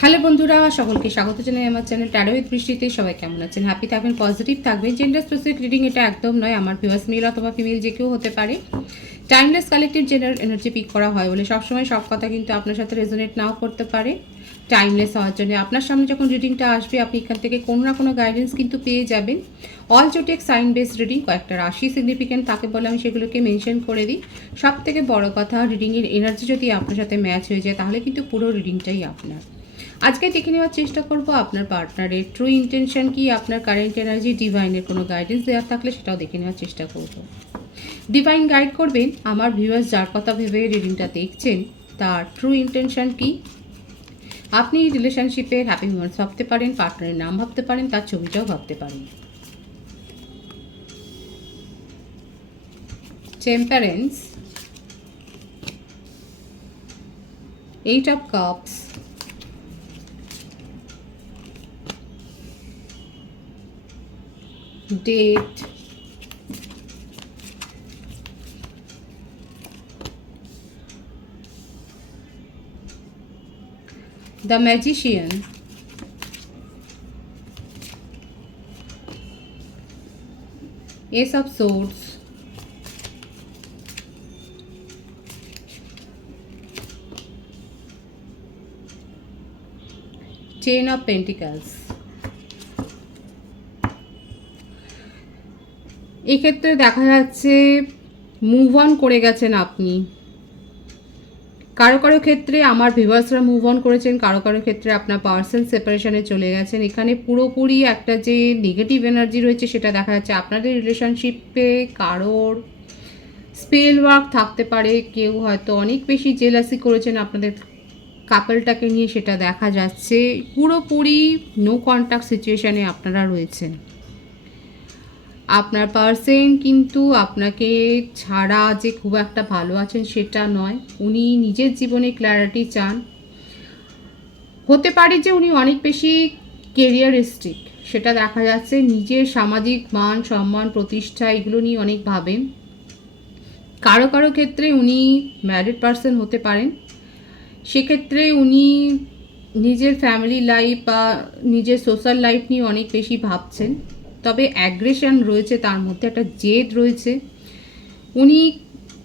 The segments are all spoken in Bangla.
হ্যালো বন্ধুরা, সকলকে স্বাগত জানাই আমার চ্যানেল ট্যারোহিত বৃষ্টিতে সবাই কেমন আছেন? হ্যাপি থাকবেন পজিটিভ থাকবেন। জেন্ডার স্পেসিফিক রিডিং এটা একদম নয়, আমার ভিউয়ার্স মেল অথবা ফিমেল যে কেউ হতে পারে। Timeless collective gender energy pick করা হয় বলে সবসময় সব কথা কিন্তু আপনার সাথে রেজোনেট নাও করতে পারে। টাইমলেস হওয়ার জন্য আপনার সামনে যখন রিডিংটা আসবে, আপনি এখান থেকে কোনো না কোনো গাইডেন্স কিন্তু পেয়ে যাবেন। All zodiac sign based reading কয়েকটা রাশি সিগনিফিকেন্ট তাকে বলে আমি সেগুলোকে মেনশন করে দিই। সব থেকে বড় কথা রিডিংয়ের এনার্জি যদি আপনার সাথে ম্যাচ হয়ে যায়, তাহলে কিন্তু পুরো রিডিংটাই আপনার। আজকে দেখে নেওয়ার চেষ্টা করব আপনার পার্টনারের ট্রু ইন্টেনশন কি, আপনার কারেন্ট এনার্জি ডিভাইনের কোনো গাইডেন্স দেওয়ার থাকলে সেটাও দেখে নেওয়ার চেষ্টা করব। ডিভাইন গাইড করবেন, আমার ভিউয়ার্স যার কথা ভেবে রিডিংটা দেখছেন, তার ট্রু ইন্টেনশন কি? আপনি রিলেশনশিপের হ্যাপি মোমেন্টস ভাবতে পারেন পার্টনারের নাম ভাবতে পারেন, তার ছবিটাও ভাবতে পারেন। Temperance eight of cups date. The magician. Ace of swords. Ten of pentacles এক্ষেত্রে দেখা যাচ্ছে মুভ অন করে গেছেন আপনি। কারও কারও ক্ষেত্রে আমার ভিভার্সরা মুভ অন করেছেন, কারও কারও ক্ষেত্রে আপনার পার্সন সেপারেশনে চলে গেছেন। এখানে পুরোপুরি একটা যে নেগেটিভ এনার্জি রয়েছে সেটা দেখা যাচ্ছে আপনাদের রিলেশনশিপে কারোর স্পেল ওয়ার্ক থাকতে পারে। কেউ হয়তো অনেক বেশি জেলাসি করেছেন আপনাদের কাপলটাকে নিয়ে সেটা দেখা যাচ্ছে। পুরোপুরি নো কন্ট্যাক্ট সিচুয়েশানে আপনারা রয়েছেন। আপনার পার্সেন কিন্তু আপনাকে ছাড়া যে খুব একটা ভালো আছেন সেটা নয়। উনি নিজের জীবনে ক্ল্যারিটি চান। হতে পারে যে উনি অনেক বেশি কেরিয়ারিস্টিক সেটা দেখা যাচ্ছে নিজের সামাজিক মান, সম্মান, প্রতিষ্ঠা এগুলো নিয়ে অনেক ভাবেন। কারও কারও ক্ষেত্রে উনি ম্যারিড পার্সন হতে পারেন। সেক্ষেত্রে উনি নিজের ফ্যামিলি লাইফ বা নিজের সোশ্যাল লাইফ নিয়ে অনেক বেশি ভাবছেন। তবে অ্যাগ্রেশন রয়েছে, তার মধ্যে একটা জেদ রয়েছে। উনি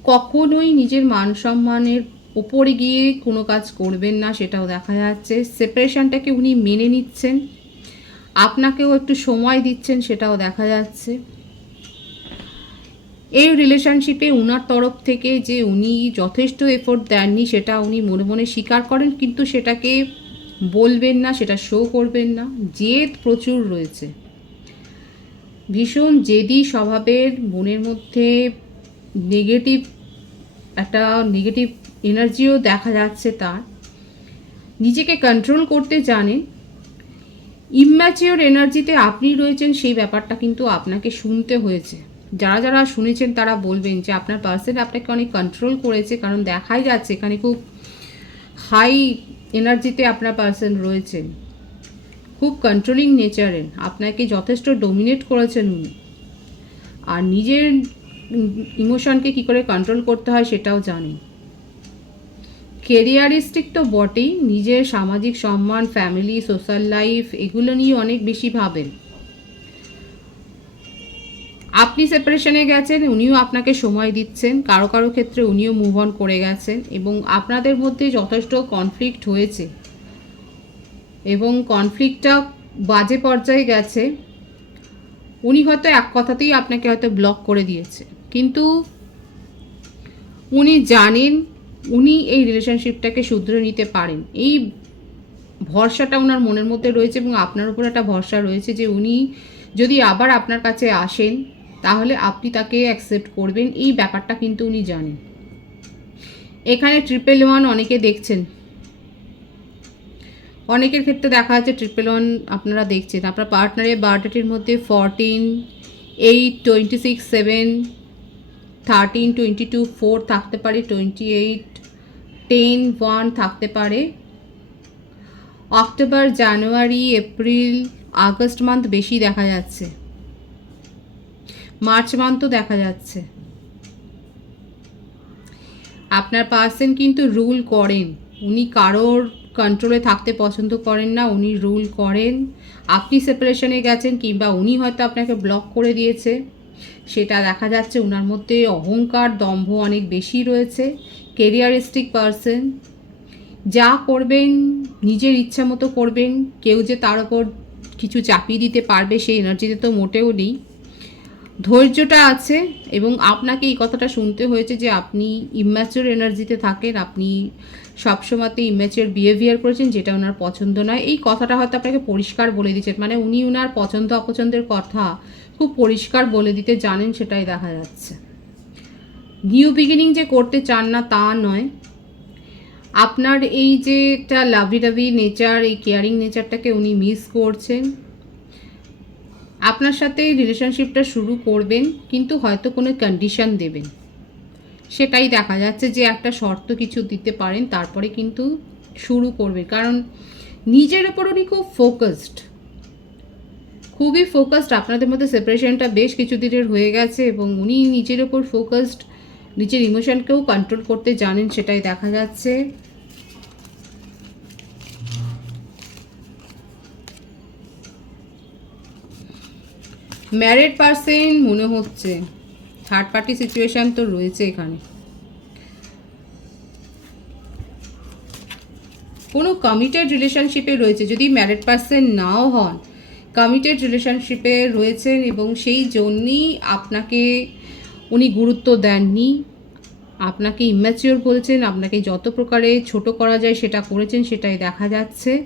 কখনোই নিজের মান সম্মানের ওপরে গিয়ে কোনো কাজ করবেন না, সেটাও দেখা যাচ্ছে। সেপারেশনটাকে উনি মেনে নিচ্ছেন। আপনাকেও একটু সময় দিচ্ছেন, সেটাও দেখা যাচ্ছে। এই রিলেশনশিপে উনার তরফ থেকে যে উনি যথেষ্ট এফোর্ট দেননি, সেটা উনি মনে মনে স্বীকার করেন, কিন্তু সেটাকে বলবেন না, সেটা শো করবেন না। জেদ প্রচুর রয়েছে। ভীষণ জেদি স্বভাবের, মনের মধ্যে নেগেটিভ একটা নেগেটিভ এনার্জিও দেখা যাচ্ছে তার। নিজেকে কন্ট্রোল করতে জানেন। ইম্যাচিওর এনার্জিতে আপনি রয়েছেন, সেই ব্যাপারটা কিন্তু আপনাকে শুনতে হয়েছে। যারা যারা শুনেছেন তারা বলবেন যে আপনার পার্সন আপনাকে অনেক কন্ট্রোল করেছে, কারণ দেখাই যাচ্ছে এখানে খুব হাই এনার্জিতে আপনার পার্সন রয়েছেন। খুব কন্ট্রোলিং নেচারের আপনাকে যথেষ্ট ডোমিনেট করেছেন উনি। আর নিজের ইমোশনকে কী করে কন্ট্রোল করতে হয় সেটাও জানেন। কেরিয়ারিস্টিক তো বটেই, নিজের সামাজিক সম্মান ফ্যামিলি সোশ্যাল লাইফ এগুলো নিয়ে অনেক বেশি ভাবেন। আপনি সেপারেশনে গেছেন, উনিও আপনাকে সময় দিচ্ছেন, কারও কারও ক্ষেত্রে উনিও মুভ অন করে গেছেন এবং আপনাদের মধ্যে যথেষ্ট কনফ্লিক্ট হয়েছে। এবং কনফ্লিক্টটা বাজে পর্যায়ে গেছে। উনি হয়তো এক কথাতেই আপনাকে হয়তো ব্লক করে দিয়েছে। কিন্তু উনি জানেন, উনি এই রিলেশনশিপটাকে শুধরে নিতে পারেন। এই ভরসাটা ওনার মনের মধ্যে রয়েছে এবং আপনার উপর একটা ভরসা রয়েছে যে উনি যদি আবার আপনার কাছে আসেন, তাহলে আপনি তাকে অ্যাকসেপ্ট করবেন। এই ব্যাপারটা কিন্তু উনি জানেন। এখানে ট্রিপল ওয়ান অনেকে দেখছেন। অনেকের ক্ষেত্রে দেখা যাচ্ছে ট্রিপল ওয়ান আপনারা দেখছেন। আপনার পার্টনারের বার্থডেটির মধ্যে fourteen eight twenty six seven thirteen twenty two four থাকতে পারে টোয়েন্টি এইট টেন ওয়ান থাকতে পারে। October January April August month বেশি দেখা যাচ্ছে। মার্চ মান্থও দেখা যাচ্ছে। আপনার পার্সন কিন্তু রুল করেন। উনি কারোর কন্ট্রোলে থাকতে পছন্দ করেন না, উনি রুল করেন। আপনি সেপারেশনে গেছেন কিংবা উনি হয়তো আপনাকে ব্লক করে দিয়েছে, সেটা দেখা যাচ্ছে ওনার মধ্যে অহংকার, দম্ভ অনেক বেশি রয়েছে কেরিয়ারিস্টিক পারসন যা করবেন, নিজের ইচ্ছা মতো করবেন, কেউ যে তার ওপর কিছু চাপিয়ে দিতে পারবে সেই এনার্জিতে তো মোটেও নেই। ধৈর্যটা আছে এবং আপনাকে এই কথাটা শুনতে হয়েছে যে আপনি ইম্যাচিওর এনার্জিতে থাকেন, আপনি সবসময়তে ইম্যাচিওর বিহেভিয়ার করেছেন, যেটা ওনার পছন্দ নয়। এই কথাটা হয়তো আপনাকে পরিষ্কার বলে দিচ্ছেন মানে উনি ওনার পছন্দ অপছন্দের কথা খুব পরিষ্কার বলে দিতে জানেন, সেটাই দেখা যাচ্ছে। নিউ বিগিনিং যে করতে চান না তা নয়। আপনার এই যে একটা লাভি ডাভি নেচার এই কেয়ারিং নেচারটাকে উনি মিস করছেন। আপনার সাথে রিলেশনশিপটা শুরু করবেন, কিন্তু হয়তো কোনো কন্ডিশন দেবেন। সেটাই দেখা যাচ্ছে যে একটা শর্ত কিছু দিতে পারেন, তারপরে কিন্তু শুরু করবে কারণ নিজের ওপর উনি খুব ফোকাসড খুবই ফোকাসড আপনাদের মধ্যে সেপারেশনটা বেশ কিছু দিনের হয়ে গেছে এবং উনি নিজের ওপর ফোকাসড নিজের ইমোশনকেও কন্ট্রোল করতে জানেন, সেটাই দেখা যাচ্ছে। ম্যারেড পার্সন মনে হচ্ছে। থার্ড পার্টি সিচুয়েশান তো রয়েছে এখানে। কোনো কমিটেড রিলেশনশিপে রয়েছে, যদি ম্যারেড পার্সন নাও হন কমিটেড রিলেশনশিপে রয়েছেন এবং সেই জন্যই আপনাকে উনি গুরুত্ব দেননি, আপনাকে ইম্যাচিওর বলছেন, আপনাকে যত প্রকারে ছোট করা যায় সেটা করেছেন, সেটাই দেখা যাচ্ছে।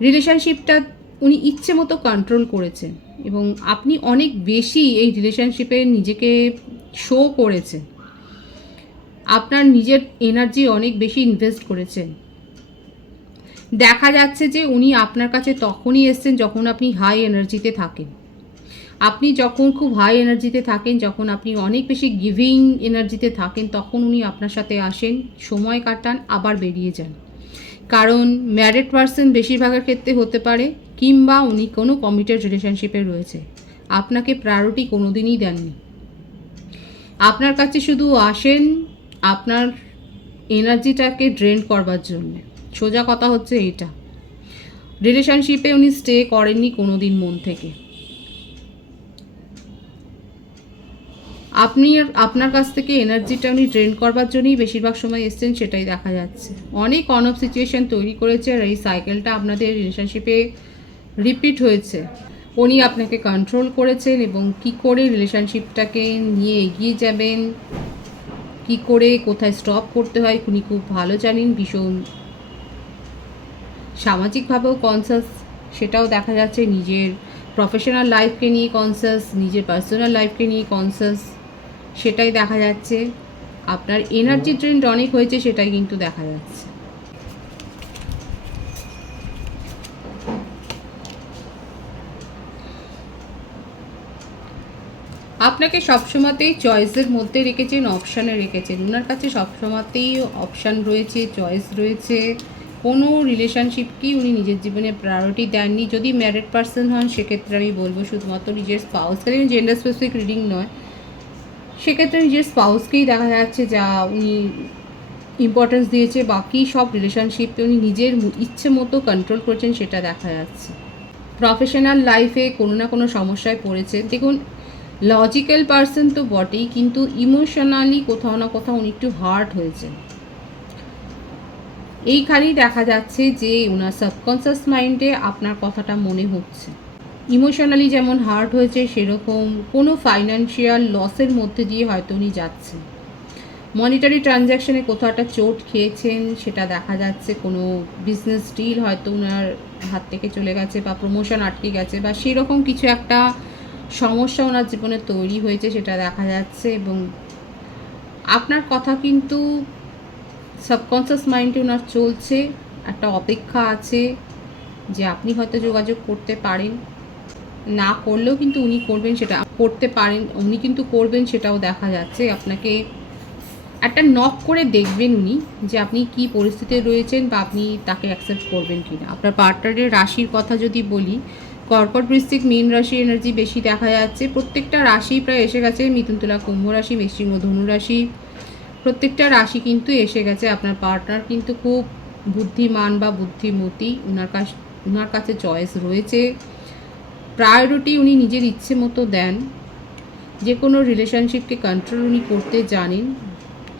রিলেশনশিপটা উনি ইচ্ছে মতো কন্ট্রোল করেছেন। এবং আপনি অনেক বেশি এই রিলেশনশিপে নিজেকে শো করেছেন। আপনার নিজের এনার্জি অনেক বেশি ইনভেস্ট করেছেন। দেখা যাচ্ছে যে উনি আপনার কাছে তখনই এসছেন যখন আপনি হাই এনার্জিতে থাকেন। আপনি যখন খুব হাই এনার্জিতে থাকেন, যখন আপনি অনেক বেশি গিভিং এনার্জিতে থাকেন, তখন উনি আপনার সাথে আসেন, সময় কাটান, আবার বেরিয়ে যান। কারণ ম্যারিড পার্সন বেশিরভাগের ক্ষেত্রে হতে পারে, কিংবা উনি কোনো কমিটেড রিলেশনশিপে রয়েছে। আপনাকে প্রায়োরিটি কোনো দিনই দেননি। আপনার কাছে শুধু আসেন আপনার এনার্জিটাকে ড্রেন করবার জন্য। সোজা কথা হচ্ছে এটা। রিলেশনশিপে উনি স্টে করেননি কোনো দিন মন থেকে। আপনি আপনার কাছ থেকে এনার্জিটা উনি ড্রেন করবার জন্যই বেশিরভাগ সময় এসছেন, সেটাই দেখা যাচ্ছে। অনেক অন অফ সিচুয়েশন তৈরি করেছে আর এই সাইকেলটা আপনাদের রিলেশনশিপে রিপিট হয়েছে। উনি আপনাকে কন্ট্রোল করেছেন এবং কি করে রিলেশনশিপটাকে নিয়ে এগিয়ে যাবেন, কি করে কোথায় স্টপ করতে হয়, উনি খুব ভালো জানেন, ভীষণ সামাজিকভাবেও কনসাস সেটাও দেখা যাচ্ছে। নিজের প্রফেশনাল লাইফকে নিয়ে কনসাস নিজের পার্সোনাল লাইফকে নিয়ে কনসাস সেটাই দেখা যাচ্ছে। আপনার এনার্জি ট্রেন্ড অনেক হয়েছে সেটাই কিন্তু দেখা যাচ্ছে। আপনাকে সবসময়তেই চয়েসের মধ্যে রেখেছেন অপশানে রেখেছেন। ওনার কাছে সবসময়তেই অপশান রয়েছে চয়েস রয়েছে। কোনো রিলেশনশিপকেই উনি নিজের জীবনে প্রায়োরিটি দেননি? যদি ম্যারিড পার্সন হন সেক্ষেত্রে আমি বলব শুধুমাত্র নিজের স্পাউসকে জেন্ডার স্পেসিফিক রিডিং নয়। সেক্ষেত্রে নিজের স্পাউসকেই দেখা যাচ্ছে যা উনি ইম্পর্টেন্স দিয়েছে, বাকি সব রিলেশনশিপে উনি নিজের ইচ্ছে মতো কন্ট্রোল করছেন সেটা দেখা যাচ্ছে। প্রফেশনাল লাইফে কোনো না কোনো সমস্যায় পড়েছে। দেখুন লজিক্যাল পার্সন তো বটেই, কিন্তু ইমোশনালি কোথাও না কোথাও উনি একটু হার্ট হয়েছে এইখানেই দেখা যাচ্ছে যে ওনার সাবকনসিয়াস মাইন্ডে আপনার কথাটা মনে হচ্ছে। ইমোশনালি যেমন হার্ট হয়েছে, সেরকম কোনো ফাইন্যান্সিয়াল লসের মধ্যে দিয়ে হয়তো উনি যাচ্ছেন। মনিটারি ট্রানজ্যাকশানে কোথাও একটা চোট খেয়েছেন, সেটা দেখা যাচ্ছে কোনো বিজনেস ডিল হয়তো ওনার হাত থেকে চলে গেছে বা প্রমোশন আটকে গেছে বা সেরকম কিছু একটা সমস্যা ওনার জীবনে তৈরি হয়েছে, সেটা দেখা যাচ্ছে এবং আপনার কথা কিন্তু সাবকনসিয়াস মাইন্ডে ওনার চলছে, একটা অপেক্ষা আছে যে আপনি হয়তো যোগাযোগ করতে পারেন। না করলেও কিন্তু উনি করবেন সেটা, করতে পারেন, উনি কিন্তু করবেন সেটাও দেখা যাচ্ছে। আপনাকে একটা নক করে দেখবেন উনি যে আপনি কি পরিস্থিতিতে রয়েছেন বা আপনি তাকে অ্যাকসেপ্ট করবেন কি না আপনার পার্টনারের রাশির কথা যদি বলি, কর্কট বৃশ্চিক মীন রাশি এনার্জি বেশি দেখা যাচ্ছে। প্রত্যেকটা রাশি প্রায় এসে গেছে, মিথুন তুলা কুম্ভ রাশি বৃশ্চিক ধনু রাশি। প্রত্যেকটা রাশি কিন্তু এসে গেছে। আপনার পার্টনার কিন্তু খুব বুদ্ধিমান বা বুদ্ধিমতী। ওনার কাছ ওনার কাছে চয়েস রয়েছে। প্রায়োরিটি উনি নিজের ইচ্ছে মতো দেন। যে কোনো রিলেশনশিপকে কন্ট্রোল উনি করতে জানেন।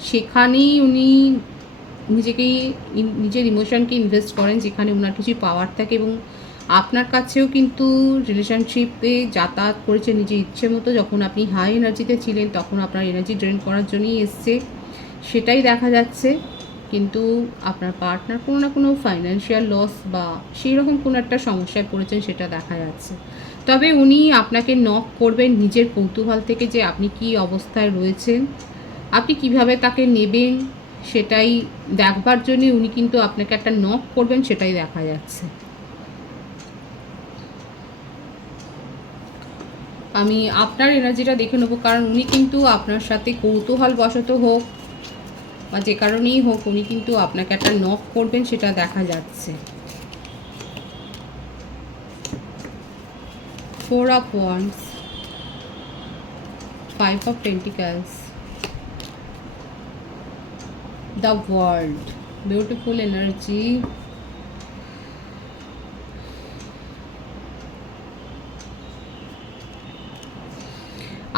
সেখানেই উনি নিজেকেই নিজের ইমোশনকে ইনভেস্ট করেন, যেখানে ওনার কিছু পাওয়ার থাকে এবং আপনার কাছেও কিন্তু রিলেশনশিপে যাতায়াত করেছে নিজের ইচ্ছে মতো। যখন আপনি হাই এনার্জিতে ছিলেন, তখন আপনার এনার্জি ড্রেন করার জন্যই এসছে। সেটাই দেখা যাচ্ছে। কিন্তু আপনার পার্টনার কোনো না কোনো ফাইন্যান্সিয়াল লস বা সেই রকম কোনো একটা সমস্যায় পড়েছেন সেটা দেখা যাচ্ছে। তবে উনি আপনাকে নক করবেন নিজের কৌতূহল থেকে যে আপনি কি অবস্থায় রয়েছেন, আপনি কীভাবে তাকে নেবেন সেটাই দেখবার জন্য উনি কিন্তু আপনাকে একটা নক করবেন সেটাই দেখা যাচ্ছে। আমি আপনার এনার্জিটা দেখে নেব, কারণ উনি কিন্তু আপনার সাথে কৌতূহল বশত হোক বা যে কারণেই হোক উনি কিন্তু আপনাকে একটা নক করবেন, সেটা দেখা যাচ্ছে। Four of wands five of pentacles the world beautiful energy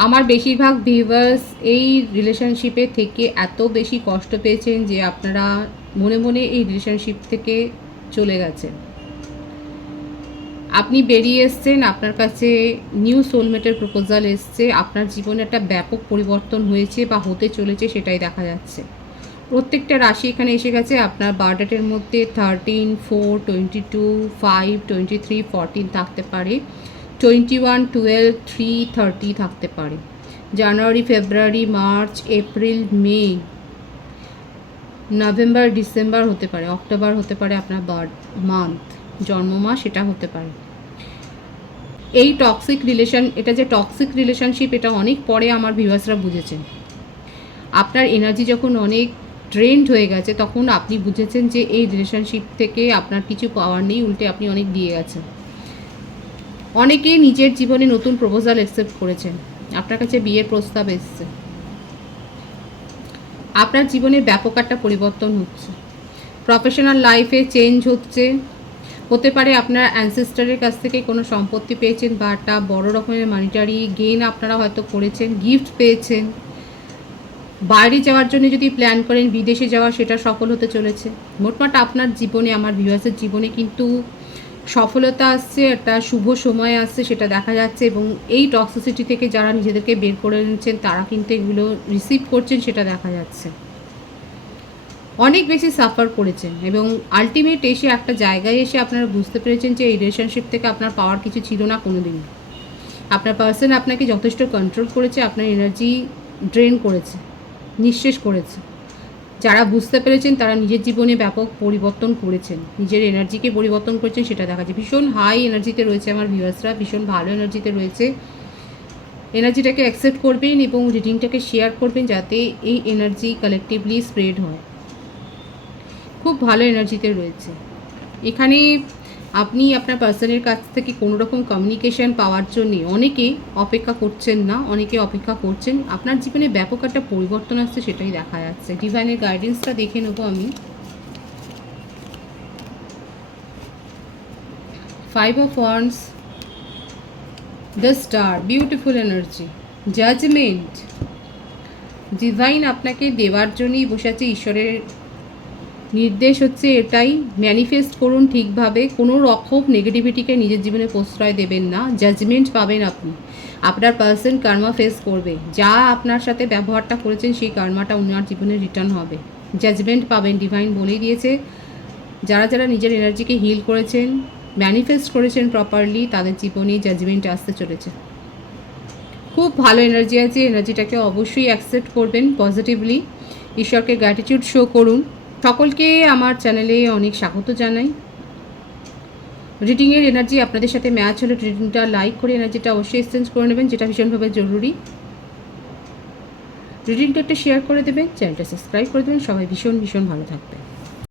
আমার বেশিরভাগ ভিউয়ার্স এই রিলেশনশিপে থেকে এত বেশি কষ্ট পেয়েছেন যে আপনারা মনে মনে এই রিলেশনশিপ থেকে চলে গেছেন। আপনি বেরিয়ে এসছেন, আপনার কাছে নিউ সোলমেটের প্রপোজাল এসছে, আপনার জীবনে একটা ব্যাপক পরিবর্তন হয়েছে বা হতে চলেছে সেটাই দেখা যাচ্ছে। প্রত্যেকটা রাশি এখানে এসে গেছে, আপনার বার্থডেটের মধ্যে thirteen four twenty two five twenty three fourteen থাকতে পারে। Twenty one twelve three thirty থাকতে পারে। January, February, March, April, May, November, December হতে পারে, অক্টোবর হতে পারে আপনার বার্থ মান্থ, জন্ম মাস এটা হতে পারে। এই টক্সিক রিলেশন এটা যে টক্সিক রিলেশনশিপ এটা অনেক পরে আমার ভিউয়ার্সরা বুঝেছেন। আপনার এনার্জি যখন অনেক ট্রেন্ড হয়ে গেছে, তখন আপনি বুঝেছেন যে এই রিলেশনশিপ থেকে আপনার কিছু পাওয়ার নেই, উল্টে আপনি অনেক দিয়ে গেছেন। অনেকে নিজের জীবনে নতুন প্রপোজাল অ্যাকসেপ্ট করেছেন। আপনার কাছে বিয়ের প্রস্তাব এসছে। আপনার জীবনে ব্যাপক একটা পরিবর্তন হচ্ছে। প্রফেশনাল লাইফে চেঞ্জ হচ্ছে। হতে পারে আপনার অ্যানসেস্টারের কাছ থেকে কোনো সম্পত্তি পেয়েছেন বা একটা বড় রকমের মানিটারি গেইন আপনারা হয়তো করেছেন গিফট পেয়েছেন। বাইরে যাওয়ার জন্য যদি প্ল্যান করেন, বিদেশে যাওয়া সেটা সফল হতে চলেছে। মোটমাট আপনার জীবনে, আমার ভিউয়ার্সের জীবনে কিন্তু সফলতা আসছে, একটা শুভ সময় আসছে, সেটা দেখা যাচ্ছে এবং এই টক্সিসিটি থেকে যারা নিজেদেরকে বের করে নিচ্ছেন তারা কিন্তু এগুলো রিসিভ করছেন, সেটা দেখা যাচ্ছে। অনেক বেশি সাফার করেছেন এবং আলটিমেট এসে একটা জায়গায় এসে আপনারা বুঝতে পেরেছেন যে এই রিলেশনশিপ থেকে আপনার পাওয়ার কিছু ছিল না কোনো দিন আপনার পার্সন আপনাকে যথেষ্ট কন্ট্রোল করেছে, আপনার এনার্জি ড্রেন করেছে, নিঃশেষ করেছে। যারা বুঝতে পেরেছেন তারা নিজের জীবনে ব্যাপক পরিবর্তন করেছেন। নিজের এনার্জিকে পরিবর্তন করেছেন সেটা দেখা যায়। ভীষণ হাই এনার্জিতে রয়েছে আমার ভিউয়ার্সরা ভীষণ ভালো এনার্জিতে রয়েছে। এনার্জিটাকে অ্যাকসেপ্ট করবেন এবং রিডিংটাকে শেয়ার করবেন যাতে এই এনার্জি কালেকটিভলি স্প্রেড হয়। খুব ভালো এনার্জিতে রয়েছে। এখানে আপনি আপনার পার্সনের কাছ থেকে কোনো রকম কমিউনিকেশন পাওয়ার জন্যে অনেকে অপেক্ষা করছেন না, অনেকে অপেক্ষা করছেন। আপনার জীবনে ব্যাপক একটা পরিবর্তন আসছে সেটাই দেখা যাচ্ছে। ডিভাইনের গাইডেন্সটা দেখে নেব আমি। Five of wands the star beautiful energy judgement divine আপনাকে দেওয়ার জন্যই বসে আছে ঈশ্বরের নির্দেশ হচ্ছে এটাই ম্যানিফেস্ট করুন ঠিকভাবে, কোনো রকম নেগেটিভিটিকে নিজের জীবনে প্রশ্রয় দেবেন না জাজমেন্ট পাবেন আপনি। আপনার পার্সন কার্মা ফেস করবে। যা আপনার সাথে ব্যবহারটা করেছেন, সেই কার্মাটা ওনার জীবনে রিটার্ন হবে। জাজমেন্ট পাবেন ডিভাইন বলেই দিয়েছে। যারা যারা নিজের এনার্জিকে হিল করেছেন ম্যানিফেস্ট করেছেন প্রপারলি তাদের জীবনে জাজমেন্ট আসতে চলেছে। খুব ভালো এনার্জি আছে এনার্জিটাকে অবশ্যই অ্যাকসেপ্ট করবেন পজিটিভলি ঈশ্বরকে গ্র্যাটিটিউড শো করুন। সকলকে আমার চ্যানেলে অনেক স্বাগত জানাই। রিডিংয়ের এনার্জি আপনাদের সাথে ম্যাচ হলে রিডিংটা লাইক করে এনার্জিটা অবশ্যই এক্সচেঞ্জ করে নেবেন, যেটা ভীষণভাবে জরুরি। রিডিংটা একটা শেয়ার করে দেবেন চ্যানেলটা সাবস্ক্রাইব করে দেবেন, সবাই ভীষণ ভীষণ ভালো থাকবেন।